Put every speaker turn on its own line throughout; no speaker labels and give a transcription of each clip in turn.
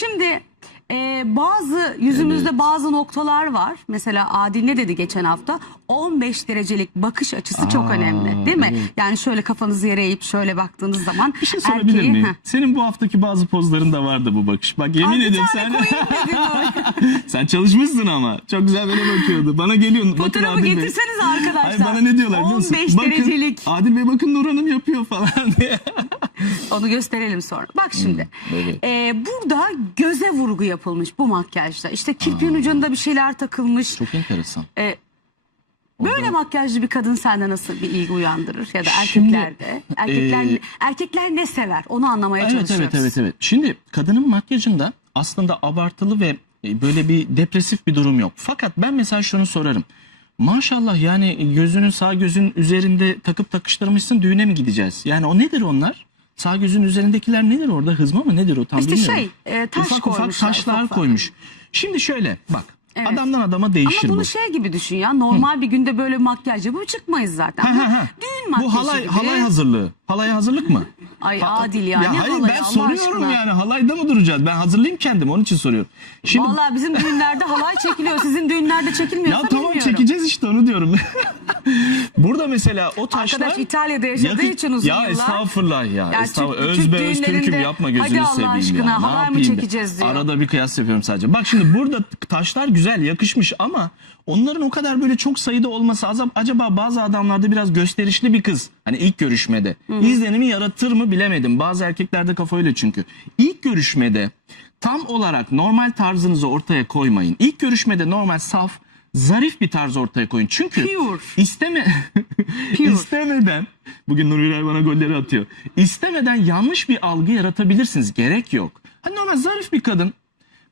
Şimdi e, bazı yüzümüzde bazı noktalar var. Mesela Adil ne dedi geçen hafta? 15 derecelik bakış açısı çok
Aa,
önemli değil mi?
evet.
Yani şöyle kafanızı yere eğip şöyle baktığınız zaman
Bir şey sorabilir
erkeği-
miyim?
Heh.
Senin bu haftaki bazı pozlarında vardı bu bakış. Bak yemin
Aa, bir
ediyorum sen sen çalışmışsın ama. Çok güzel böyle bakıyordu. Bana geliyorsun. bakın
Fotoğrafı
Bey.
getirseniz arkadaşlar.
Hayır bana ne diyorlar biliyor musun?
15
bakın,
derecelik.
Adil Bey bakın Nur Hanım yapıyor falan diye.
Onu gösterelim sonra. Bak şimdi.
evet.
e, burada göze vurgu yapılmış bu makyajda. İşte kirpiğin ucunda bir şeyler takılmış.
Çok enteresan.
E, böyle makyajlı bir kadın sende nasıl bir ilgi uyandırır ya da
Şimdi,
erkeklerde? Erkekler
e,
erkekler ne sever? Onu anlamaya
Evet
çalışıyoruz.
evet evet evet. Şimdi kadının makyajında aslında abartılı ve e, böyle bir depresif bir durum yok. Fakat ben mesela şunu sorarım. Maşallah yani gözünün sağ gözün üzerinde takıp takıştırmışsın düğüne mi gideceğiz? Yani o nedir onlar? Sağ gözün üzerindekiler nedir orada? Hızma mı nedir o tam
İşte
bilmiyorum.
şey, e, taş
ufak ufak
koymuşlar,
taşlar
ufak ufak.
koymuş. Şimdi şöyle bak
Evet.
adamdan adama değişir
Ama bunu
bu.
şey gibi düşün ya. Normal bir günde böyle makyaj yapıp çıkmayız zaten.
Ha, ha, ha.
Düğün makyajı
Bu halay,
gibi.
halay hazırlığı. Halaya hazırlık mı?
Ay
Ha-
Adil ya, ne
hayır
halayı
ben
Allah
soruyorum
aşkına?
yani halayda mı duracağız? Ben hazırlayayım kendim onun için soruyorum. Şimdi
Vallahi bizim düğünlerde halay çekiliyor. Sizin düğünlerde çekilmiyorsa
ya tamam
bilmiyorum.
çekeceğiz işte onu diyorum. Burada mesela o taşlar...
Arkadaş İtalya'da yaşadığı
Yakın-
için uzun
ya
yıllar.
estağfurullah ya.
Ya
estağfurullah.
Türk- Türk
Özbe öz Türk'üm yapma gözünü
hadi Allah
seveyim
aşkına,
ya. Ne
halay mı
yapayım ben?
çekeceğiz diyor.
Arada bir kıyas yapıyorum sadece. Bak şimdi burada taşlar güzel yakışmış ama onların o kadar böyle çok sayıda olması acaba bazı adamlarda biraz gösterişli bir kız hani ilk görüşmede izlenimi yaratır mı bilemedim. Bazı erkeklerde kafa öyle çünkü. İlk görüşmede tam olarak normal tarzınızı ortaya koymayın. İlk görüşmede normal saf zarif bir tarz ortaya koyun. Çünkü
Pure.
isteme
Pure.
istemeden bugün Nuri Ray bana golleri atıyor. İstemeden yanlış bir algı yaratabilirsiniz. Gerek yok. Hani normal zarif bir kadın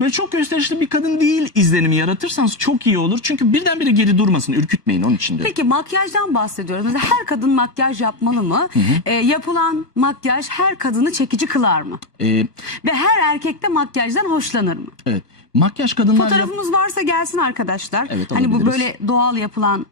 böyle çok gösterişli bir kadın değil izlenimi yaratırsanız çok iyi olur. Çünkü birdenbire geri durmasın. Ürkütmeyin onun için diyorum.
Peki makyajdan bahsediyoruz. Mesela her kadın makyaj yapmalı mı? Ee, yapılan makyaj her kadını çekici kılar mı?
Ee,
Ve her erkek de makyajdan hoşlanır mı?
evet. Makyaj kadınlar
Fotoğrafımız varsa gelsin arkadaşlar.
Evet,
hani bu böyle doğal yapılan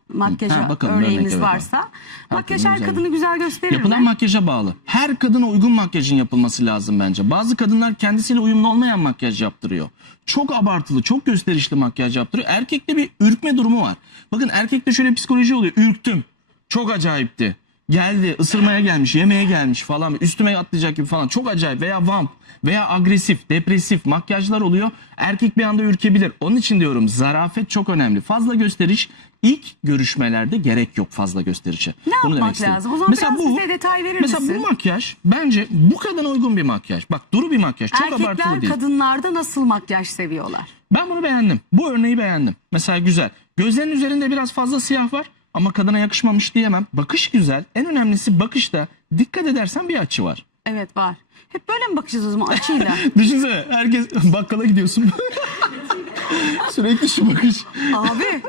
bakalım,
örneğimiz
örnek, evet,
varsa. Makyaj her kadını güzel gösterir
Yapılan
mi?
makyaja bağlı. Her kadına uygun makyajın yapılması lazım bence. Bazı kadınlar kendisiyle uyumlu olmayan makyaj yaptırıyor. Çok abartılı, çok gösterişli makyaj yaptırıyor. Erkekte bir ürkme durumu var. Bakın erkekte şöyle psikoloji oluyor. Ürktüm. Çok acayipti. Geldi, ısırmaya gelmiş, yemeğe gelmiş falan. Üstüme atlayacak gibi falan. Çok acayip veya vamp veya agresif, depresif makyajlar oluyor. Erkek bir anda ürkebilir. Onun için diyorum zarafet çok önemli. Fazla gösteriş ilk görüşmelerde gerek yok fazla gösterişe.
Ne
Bunu
yapmak
istedim.
lazım? O zaman biraz bize detay verir
mesela
misin?
bu makyaj bence bu kadına uygun bir makyaj. Bak duru bir makyaj. Çok abartılı
Erkekler
değil.
kadınlarda nasıl makyaj seviyorlar?
Ben bunu beğendim. Bu örneği beğendim. Mesela güzel. Gözlerin üzerinde biraz fazla siyah var ama kadına yakışmamış diyemem. Bakış güzel. En önemlisi bakışta dikkat edersen bir açı var.
Evet var. Hep böyle mi bakacağız o zaman açıyla?
Düşünsene herkes bakkala gidiyorsun. Sürekli şu bakış.
Abi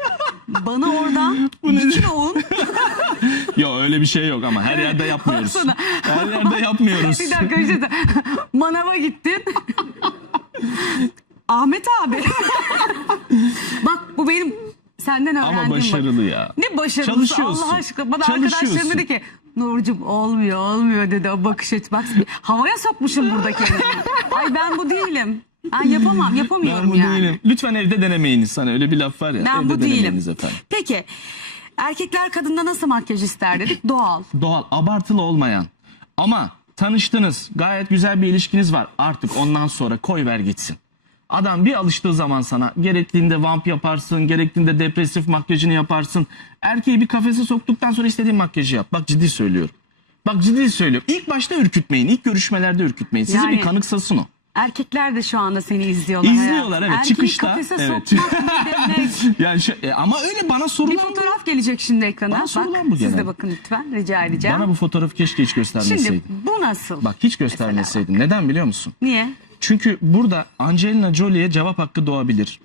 bana oradan
Bu ne?
bir kilo un.
Ya öyle bir şey yok ama her yerde yapmıyoruz.
Baksana.
Her yerde yapmıyoruz.
bir dakika bir şey de- Manava gittin. Ahmet abi. Bak bu benim senden öğrendiğim.
Ama
bak.
başarılı ya.
Ne
Çalışıyorsun.
Allah aşkına. Bana arkadaşlarım dedi ki Nurcum olmuyor olmuyor dedi o bakış açısı. Bak havaya sokmuşum burada kendimi. Ay ben bu değilim. Ben yapamam yapamıyorum
Ben bu
yani.
değilim. Lütfen evde denemeyiniz. Hani öyle bir laf var ya.
Ben
evde
bu değilim.
efendim.
Peki erkekler kadında nasıl makyaj ister dedik? Doğal.
Doğal, abartılı olmayan. Ama tanıştınız, gayet güzel bir ilişkiniz var. Artık ondan sonra koy ver gitsin. Adam bir alıştığı zaman sana gerektiğinde vamp yaparsın, gerektiğinde depresif makyajını yaparsın. Erkeği bir kafese soktuktan sonra istediğin makyajı yap. Bak ciddi söylüyorum. Bak ciddi söylüyorum. İlk başta ürkütmeyin, ilk görüşmelerde ürkütmeyin. Sizi
Yani-
bir kanıksasın o.
Erkekler de şu anda seni izliyorlar.
İzliyorlar
hayatım.
evet
Erkeği
çıkışta.
kafese
Evet.
sokmak ne demek?
yani şey, e, ama öyle bana
Bir
sorulan
fotoğraf gelecek şimdi ekrana.
Bana
Bak
bu
siz de bakın lütfen rica edeceğim.
Bana bu fotoğrafı keşke hiç göstermeseydin.
Şimdi bu nasıl?
Bak hiç göstermeseydin. Neden biliyor musun?
Niye?
Çünkü burada Angelina Jolie'ye cevap hakkı doğabilir.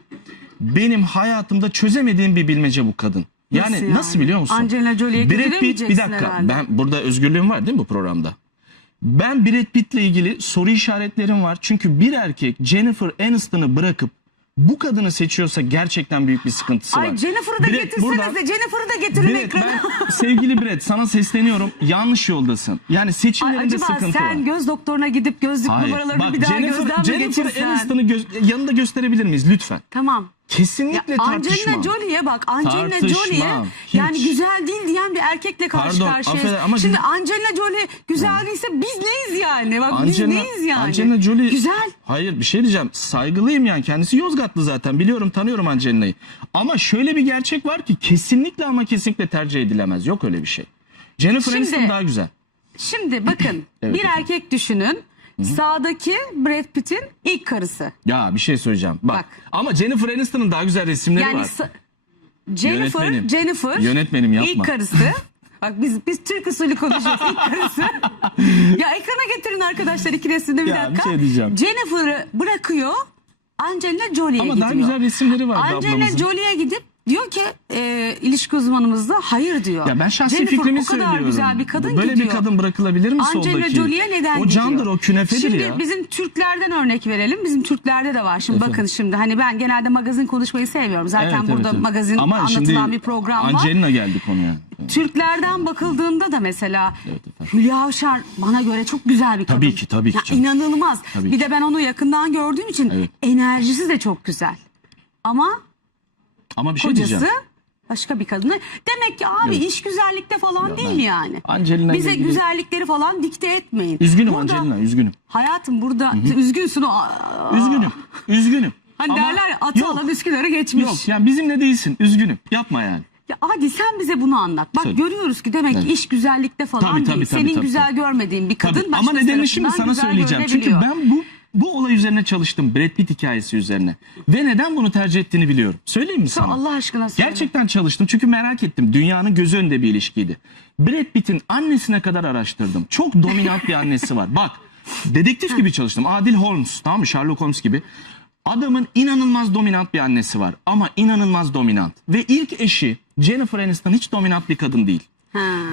Benim hayatımda çözemediğim bir bilmece bu kadın. Yani
Nasıl
nasıl,
yani?
biliyor musun?
Angelina Jolie'ye
Brad Pitt bir dakika.
herhalde.
Ben burada özgürlüğüm var değil mi bu programda? Ben Brad Pitt'le ilgili soru işaretlerim var. Çünkü bir erkek Jennifer Aniston'ı bırakıp bu kadını seçiyorsa gerçekten büyük bir sıkıntısı var.
Ay Jennifer'ı da
Brett,
getirsenize.
buradan-
Jennifer'ı da getirin
Brett,
ekrana.
ben sevgili Brett sana sesleniyorum. Yanlış yoldasın. Yani
Ay,
seçimlerinde
acaba
sıkıntı
sen
var.
göz doktoruna gidip gözlük numaralarını
Bak
bir daha
Jennifer,
gözden mi
Jennifer
geçirsen?
Aniston'u göz- yanında gösterebilir miyiz lütfen?
Tamam.
Kesinlikle
Ya
tartışmam.
Angelina Jolie'ye bak. Angelina. Jolie'ye yani
Hiç.
güzel değil diyen bir erkekle karşı
Pardon,
karşıyayız.
affeder- ama
Şimdi
gü-
Angelina Jolie güzel değilse biz neyiz yani? Bak biz neyiz yani?
Angelina Jolie
Güzel.
Hayır bir şey diyeceğim. Saygılıyım yani. Kendisi Yozgatlı zaten. Biliyorum, tanıyorum Angelina'yı. Ama şöyle bir gerçek var ki kesinlikle ama kesinlikle tercih edilemez. Yok öyle bir şey. Jennifer
Şimdi-
Aniston daha güzel.
Şimdi bakın
Evet
bir
efendim.
erkek düşünün. Sağdaki Brad Pitt'in ilk karısı.
Ya bir şey söyleyeceğim. Bak.
Bak.
Ama Jennifer Aniston'un daha güzel resimleri
Yani
var.
sa- Jennifer,
Yönetmenim.
Jennifer
Yönetmenim yapma.
ilk karısı. Bak biz biz Türk usulü konuşuyoruz ilk karısı. ya ekrana getirin arkadaşlar iki resimde bir
Ya, bir
dakika.
şey diyeceğim.
Jennifer'ı bırakıyor. Angelina Jolie'ye
Ama
gidiyor.
daha güzel resimleri var
Angelina
ablamızın.
Jolie'ye gidip diyor ki e, ilişki uzmanımız da hayır diyor.
Ya ben şahsi
Jennifer
fikrimi
o kadar
söylüyorum.
güzel bir kadın
Böyle
gidiyor.
bir kadın bırakılabilir mi
Angelina
soldaki?
Jolie'ye neden
O
gidiyor?
candır, o künefedir
şimdi
ya.
bizim Türklerden örnek verelim. Bizim Türklerde de var. Şimdi
Efendim?
bakın şimdi hani ben genelde magazin konuşmayı sevmiyorum. Zaten
Evet,
burada
evet.
magazin
Ama
anlatılan
şimdi
bir program var.
Angelina geldi konuya.
Türklerden bakıldığında da mesela
Evet efendim.
Hülya Avşar bana göre çok güzel bir kadın.
Tabii ki, tabii ki
Ya inanılmaz.
Tabii
bir
ki.
de ben onu yakından gördüğüm için
Evet.
enerjisi de çok güzel. Ama
Ama bir şey
kocası
diyeceğim.
başka bir kadını. Demek ki abi
Yok.
iş güzellikte falan
Ya
değil
ben-
yani.
Angelina
Bize
ilgili-
güzellikleri falan dikte etmeyin.
Üzgünüm
Burada-
Angelina, üzgünüm.
Hayatım burada üzgünsün o.
Üzgünüm, üzgünüm.
Hani
Ama
derler ya, atı
yok,
alan Üsküdar'ı geçmiş.
Yok yani bizimle değilsin, üzgünüm. Yapma yani.
Ya hadi sen bize bunu anlat. Bak
Söyle.
görüyoruz ki demek ki
Evet.
iş güzellikte falan
Tabii,
değil.
tabii, tabii,
Senin
tabii,
güzel
tabii.
görmediğin bir kadın
Tabii.
başkası
Ama nedenini şimdi
tarafından
sana
güzel
söyleyeceğim. Çünkü
görünebiliyor.
ben bu bu olay üzerine çalıştım. Brad Pitt hikayesi üzerine. Ve neden bunu tercih ettiğini biliyorum. Söyleyeyim mi sana?
Allah aşkına söyle.
Gerçekten çalıştım çünkü merak ettim. Dünyanın gözü önünde bir ilişkiydi. Brad Pitt'in annesine kadar araştırdım. Çok dominant bir annesi var. Bak dedektif gibi çalıştım. Adil Holmes tamam mı? Sherlock Holmes gibi. Adamın inanılmaz dominant bir annesi var. Ama inanılmaz dominant. Ve ilk eşi Jennifer Aniston hiç dominant bir kadın değil.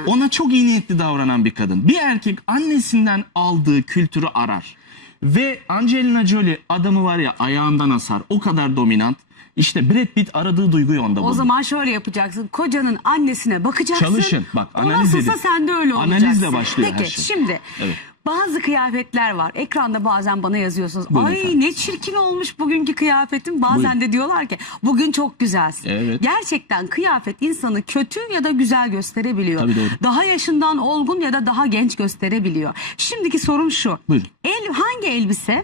Ona çok iyi niyetli davranan bir kadın. Bir erkek annesinden aldığı kültürü arar. Ve Angelina Jolie adamı var ya ayağından asar. O kadar dominant. İşte Brad Pitt aradığı duyguyu onda
O
buldu.
zaman şöyle yapacaksın. Kocanın annesine bakacaksın.
Çalışın. Bak,
O
analiz edin.
sen de öyle olacaksın.
Analizle başlıyor
Peki
her şey.
şimdi
Evet.
Bazı kıyafetler var. Ekranda bazen bana yazıyorsunuz.
Buyurun
Ay
efendim.
ne çirkin olmuş bugünkü kıyafetim. Bazen
Buyurun.
de diyorlar ki bugün çok güzelsin.
Evet.
Gerçekten kıyafet insanı kötü ya da güzel gösterebiliyor.
Tabii doğru.
Daha yaşından olgun ya da daha genç gösterebiliyor. Şimdiki sorum şu.
Buyurun.
El, hangi elbise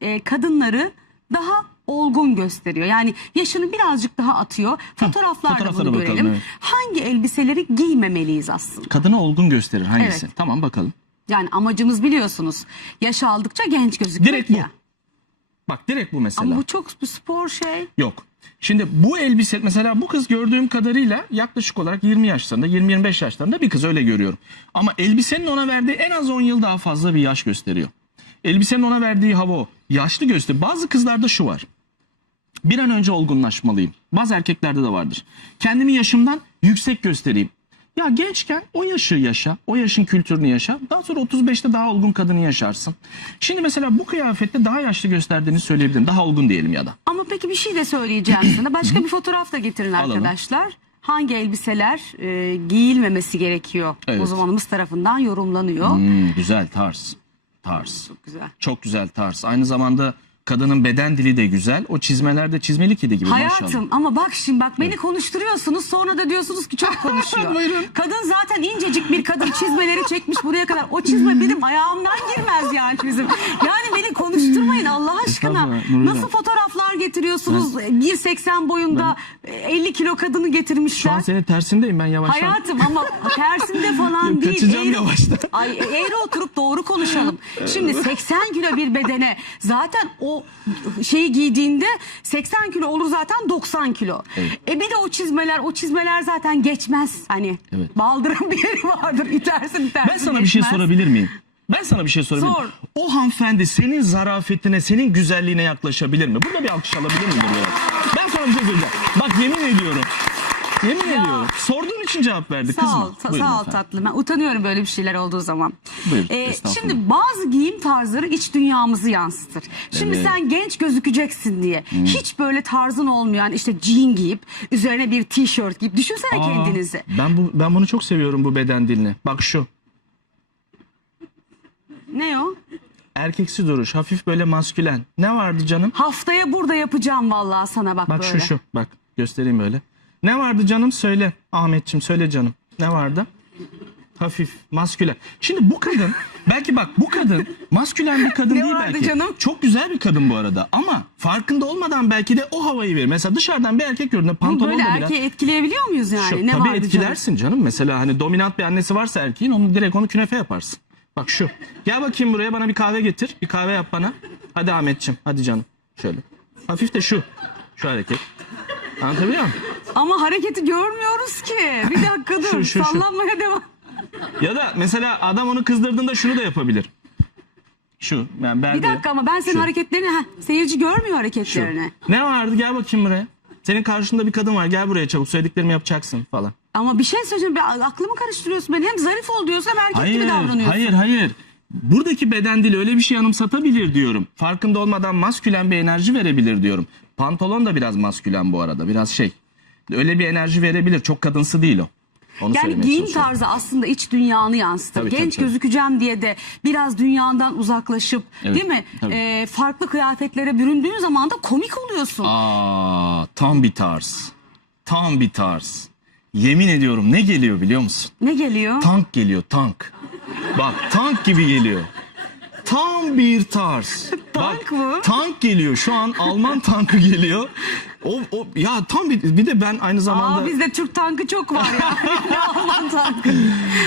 e, kadınları daha olgun gösteriyor? Yani yaşını birazcık daha atıyor. Fotoğraflarda bunu
bakalım,
görelim.
evet.
Hangi elbiseleri giymemeliyiz aslında?
Kadına olgun gösterir hangisi?
Evet.
Tamam bakalım.
Yani amacımız biliyorsunuz yaş aldıkça genç gözükmek
Direkt bu.
ya.
Bak direkt bu mesela.
Ama bu çok bir spor şey.
Yok. Şimdi bu elbise mesela bu kız gördüğüm kadarıyla yaklaşık olarak 20 yaşlarında 20-25 yaşlarında bir kız öyle görüyorum. Ama elbisenin ona verdiği en az 10 yıl daha fazla bir yaş gösteriyor. Elbisenin ona verdiği hava o. Yaşlı gösteriyor. Bazı kızlarda şu var. Bir an önce olgunlaşmalıyım. Bazı erkeklerde de vardır. Kendimi yaşımdan yüksek göstereyim. Ya gençken o yaşı yaşa, o yaşın kültürünü yaşa. Daha sonra 35'te daha olgun kadını yaşarsın. Şimdi mesela bu kıyafette daha yaşlı gösterdiğini söyleyebilirim. Daha olgun diyelim ya da.
Ama peki bir şey de söyleyeceğim sana. Başka bir fotoğraf da getirin
Alalım.
arkadaşlar. Hangi elbiseler e, giyilmemesi gerekiyor?
Evet.
Uzmanımız tarafından yorumlanıyor.
Hmm, güzel tarz. Tarz.
Çok güzel.
Çok güzel tarz. Aynı zamanda kadının beden dili de güzel. O çizmeler de çizmeli kedi gibi
Hayatım
maşallah.
ama bak şimdi bak beni konuşturuyorsunuz sonra da diyorsunuz ki çok konuşuyor.
Buyurun.
Kadın zaten incecik bir kadın çizmeleri çekmiş buraya kadar. O çizme benim ayağımdan girmez yani bizim. Yani beni konuşturmayın Allah aşkına.
Estağfurullah, Nurullah.
Nasıl fotoğraflar getiriyorsunuz? 1.80 boyunda 50 kilo kadını
Şu
getirmişler.
an senin tersindeyim ben yavaştan.
Hayatım ama tersinde falan değil.
kaçacağım yavaştan.
Ay eğri oturup doğru konuşalım. Şimdi 80 kilo bir bedene zaten o şeyi giydiğinde 80 kilo olur zaten 90 kilo.
Evet.
E bir de o çizmeler o çizmeler zaten geçmez. Hani
Evet.
baldırın bir yeri vardır itersin itersin
Ben sana bir şey
geçmez.
sorabilir miyim? Ben sana bir şey sorabilir
Sor.
O hanımefendi senin zarafetine, senin güzelliğine yaklaşabilir mi? Burada bir alkış alabilir miyim? Ben sana bir şey söyleyeceğim. Bak yemin ediyorum. Yemin ediyorum. Sorduğun için cevap verdi.
Sağ ol, sa-
Buyurun
sağ ol tatlım. Ben utanıyorum böyle bir şeyler olduğu zaman.
Buyur,
Ee, şimdi bazı giyim tarzları iç dünyamızı yansıtır. Şimdi
Evet.
sen genç gözükeceksin diye hiç böyle tarzın olmayan işte jean giyip üzerine bir tişört giyip düşünsene
Aa,
kendinizi.
Ben bu ben bunu çok seviyorum bu beden dilini. Bak şu.
Ne o?
Erkeksi duruş, hafif böyle maskülen. Ne vardı canım?
Haftaya burada yapacağım vallahi sana bak,
Bak
böyle.
şu şu. Bak göstereyim böyle. Ne vardı canım? Söyle. Ahmetçim söyle canım. Ne vardı? Hafif, maskülen. Şimdi bu kadın, belki bak bu kadın maskülen bir kadın
Ne
değil
vardı
belki.
canım?
Çok güzel bir kadın bu arada ama farkında olmadan belki de o havayı verir. Mesela dışarıdan bir erkek gördüğünde
Bu
pantolon
böyle
biraz...
erkeği etkileyebiliyor muyuz yani?
Şu,
ne
tabii
vardı canım?
etkilersin canım. Mesela hani dominant bir annesi varsa erkeğin onu direkt onu künefe yaparsın. Bak şu. Gel bakayım buraya bana bir kahve getir. Bir kahve yap bana. Hadi Ahmetçim. Hadi canım. Şöyle. Hafif de şu. Şu hareket. Anlatabiliyor muyum?
Ama hareketi görmüyoruz ki. Bir dakika dur.
Şu, şu, şu.
Sallanmaya devam.
Ya da mesela adam onu kızdırdığında şunu da yapabilir. Şu. Yani ben
Bir dakika ama ben senin
Şu.
hareketlerini heh, seyirci görmüyor
Şu.
hareketlerini.
Ne vardı gel bakayım buraya. Senin karşında bir kadın var gel buraya çabuk söylediklerimi yapacaksın falan.
Ama bir şey söyleyeceğim. Aklımı karıştırıyorsun. Ben hem zarif ol diyorsam erkek gibi
Hayır,
davranıyorsun.
hayır, hayır. Buradaki beden dili öyle bir şey anımsatabilir diyorum. Farkında olmadan maskülen bir enerji verebilir diyorum. Pantolon da biraz maskülen bu arada. Biraz şey. Öyle bir enerji verebilir. Çok kadınsı değil o. Onu
Yani giyim tarzı aslında iç dünyanı yansıtır.
Tabii,
Genç
tabii, tabii.
gözükeceğim diye de biraz dünyandan uzaklaşıp
Evet,
değil mi?
tabii.
Ee, farklı kıyafetlere büründüğün zaman da komik oluyorsun.
Aa, tam bir tarz. Tam bir tarz. Yemin ediyorum ne geliyor biliyor musun?
Ne geliyor?
Tank geliyor tank. Bak tank gibi geliyor. Tam bir tarz.
Tank
Bak,
mı?
Tank geliyor. Şu an Alman tankı geliyor. O, o ya tam bir bir de ben aynı zamanda
Aa bizde Türk tankı çok var ya. Alman tankı.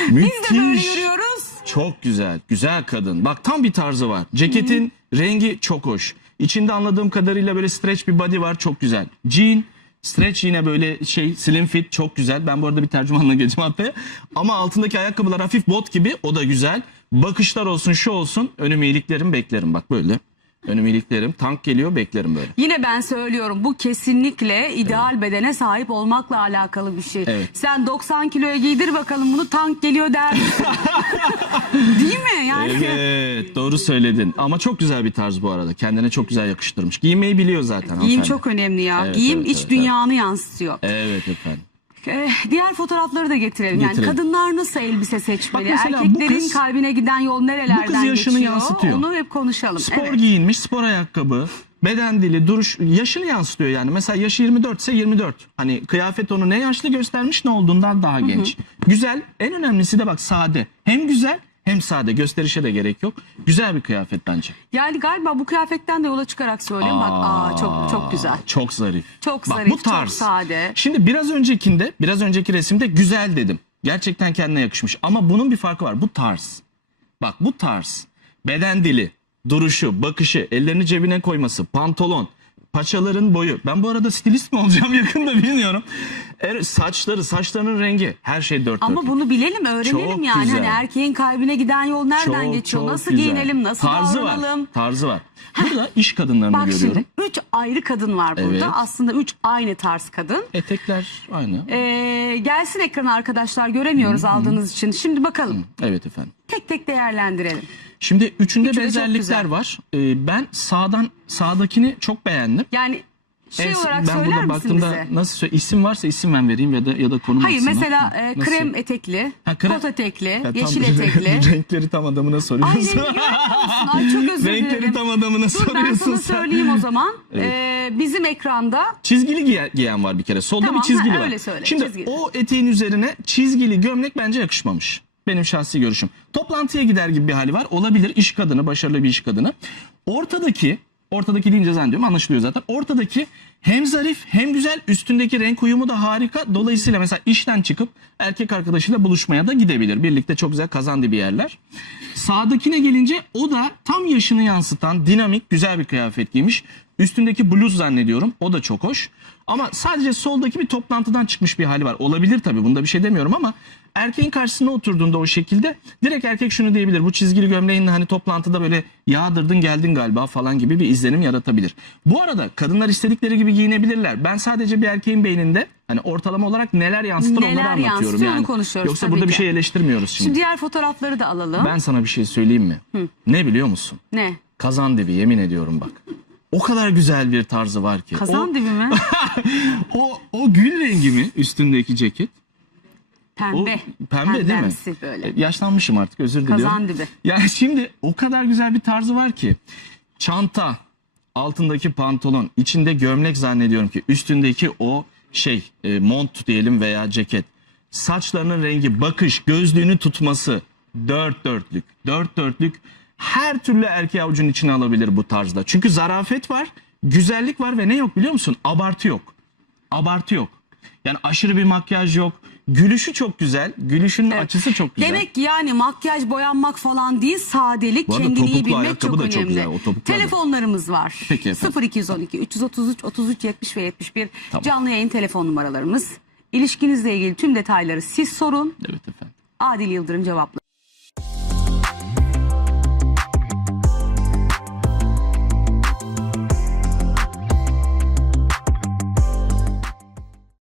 Biz de böyle
müthiş.
yürüyoruz.
Çok güzel. Güzel kadın. Bak tam bir tarzı var. Ceketin rengi çok hoş. İçinde anladığım kadarıyla böyle stretch bir body var. Çok güzel. Jean Stretch yine böyle şey slim fit çok güzel. Ben bu arada bir tercümanla geleceğim hatta. Ama altındaki ayakkabılar hafif bot gibi o da güzel. Bakışlar olsun şu olsun. Önüme iyiliklerim beklerim bak böyle. Önüme iyiliklerim tank geliyor beklerim böyle.
Yine ben söylüyorum bu kesinlikle ideal bedene sahip olmakla alakalı bir şey.
Evet.
Sen 90 kiloya giydir bakalım bunu tank geliyor der misin? Değil mi? Yani
Evet doğru söyledin. Ama çok güzel bir tarz bu arada. Kendine çok güzel yakıştırmış. Giymeyi biliyor zaten
giyim
hanımefendi.
çok önemli ya.
Evet,
giyim
evet,
iç
evet,
dünyanı yansıtıyor.
Evet efendim.
Eh, diğer fotoğrafları da getirelim.
Getirelim.
Yani kadınlar nasıl elbise seçmeli?
Bak mesela bu
Erkeklerin
kız-
kalbine giden yol nerelerden
bu kız yaşını
geçiyor?
yansıtıyor.
Onu hep konuşalım.
Spor
evet.
giyinmiş, spor ayakkabı, beden dili, duruş, yaşını yansıtıyor yani. Mesela yaşı 24 ise 24. Hani kıyafet onu ne yaşlı göstermiş ne olduğundan daha genç. Güzel, en önemlisi de bak sade. Hem güzel hem sade. Gösterişe de gerek yok. Güzel bir kıyafet bence.
Yani galiba bu kıyafetten de yola çıkarak söyleyeyim. Bak aa çok çok güzel.
Çok zarif.
Çok
Bak,
zarif,
bu tarz.
çok sade.
Şimdi biraz öncekinde, biraz önceki resimde güzel dedim. Gerçekten kendine yakışmış. Ama bunun bir farkı var. Bu tarz. Bak bu tarz. Beden dili, duruşu, bakışı, ellerini cebine koyması, pantolon, paçaların boyu. Ben bu arada stilist mi olacağım yakında bilmiyorum. Er, saçları, saçlarının rengi. Her şey dört
Ama bunu bilelim, öğrenelim
Çok
yani.
güzel.
Hani erkeğin kalbine giden yol nereden
Çok,
geçiyor?
çok
nasıl
güzel.
giyinelim, nasıl
tarzı
davranalım?
Var, tarzı var. Burada iş kadınlarını
Bak
görüyorum.
şimdi üç ayrı kadın var burada.
Evet.
Aslında üç aynı tarz kadın.
Etekler aynı.
Ee, gelsin ekrana arkadaşlar göremiyoruz aldığınız için. Şimdi bakalım
Evet efendim.
tek tek değerlendirelim.
Şimdi üçünde
Üçü de çok
benzerlikler
güzel.
var. Ee, ben sağdan sağdakini çok beğendim.
Yani şey
En-
olarak
ben
söyler
burada
misin
baktığımda
bize?
nasıl söyle isim varsa isim ben vereyim ya da ya da konum
Hayır
atsınlar.
mesela e,
nasıl?
krem etekli,
Ha, krem-
kot etekli,
Ya tam
yeşil etekli.
renkleri tam adamına
Ay
soruyorsun.
rengi görüyor musun? Ay çok özür
renkleri
dilerim.
tam adamına
Dur ben
soruyorsun
sana
sen.
söyleyeyim o zaman. Ee, bizim ekranda
Çizgili giyen, giyen var bir kere. Solda
Tamam,
bir çizgili
ha,
var.
öyle söyle,
Şimdi
çizgili.
o eteğin üzerine çizgili gömlek bence yakışmamış. Benim şahsi görüşüm. Toplantıya gider gibi bir hali var. Olabilir iş kadını, başarılı bir iş kadını. Ortadaki, ortadaki deyince zannediyorum anlaşılıyor zaten. Ortadaki hem zarif hem güzel üstündeki renk uyumu da harika. Dolayısıyla mesela işten çıkıp erkek arkadaşıyla buluşmaya da gidebilir. Birlikte çok güzel kazandı bir yerler. Sağdakine gelince o da tam yaşını yansıtan dinamik güzel bir kıyafet giymiş. Üstündeki bluz zannediyorum. O da çok hoş. Ama sadece soldaki bir toplantıdan çıkmış bir hali var. Olabilir tabii bunda bir şey demiyorum ama erkeğin karşısına oturduğunda o şekilde direkt erkek şunu diyebilir. Bu çizgili gömleğinle hani toplantıda böyle yağdırdın geldin galiba falan gibi bir izlenim yaratabilir. Bu arada kadınlar istedikleri gibi giyinebilirler. Ben sadece bir erkeğin beyninde Hani ortalama olarak neler yansıtır
Neler
onları anlatıyorum.
yansıtır onu
yani.
konuşuyoruz
Yoksa burada bir
ki.
şey eleştirmiyoruz şimdi.
Şimdi diğer fotoğrafları da alalım.
Ben sana bir şey söyleyeyim mi? Ne biliyor musun?
Ne?
Kazan dibi yemin ediyorum bak. O kadar güzel bir tarzı var ki.
Kazan
o,
dibi mi?
o, o gül rengi mi üstündeki ceket? O
Pembe.
pembe değil mi?
Pembemsi böyle.
E, Yaşlanmışım artık özür diliyorum.
Kazan dibi.
Yani şimdi o kadar güzel bir tarzı var ki. Çanta, altındaki pantolon, içinde gömlek zannediyorum ki üstündeki o şey e, mont diyelim veya ceket. Saçlarının rengi, bakış, gözlüğünü tutması dört dörtlük. Dört dörtlük her türlü erkeği avucun içine alabilir bu tarzda. Çünkü zarafet var, güzellik var ve ne yok biliyor musun? Abartı yok. Abartı yok. Yani aşırı bir makyaj yok. Gülüşü çok güzel. Gülüşünün açısı çok güzel.
Demek ki yani makyaj boyanmak falan değil sadelik
Bu topuklu
bilmek çok
da
önemli.
çok güzel, o
Telefonlarımız var.
Peki efendim.
0212 333 33 70 ve 71
Tamam.
canlı yayın telefon numaralarımız. İlişkinizle ilgili tüm detayları siz sorun.
Evet efendim.
Adil Yıldırım cevaplar.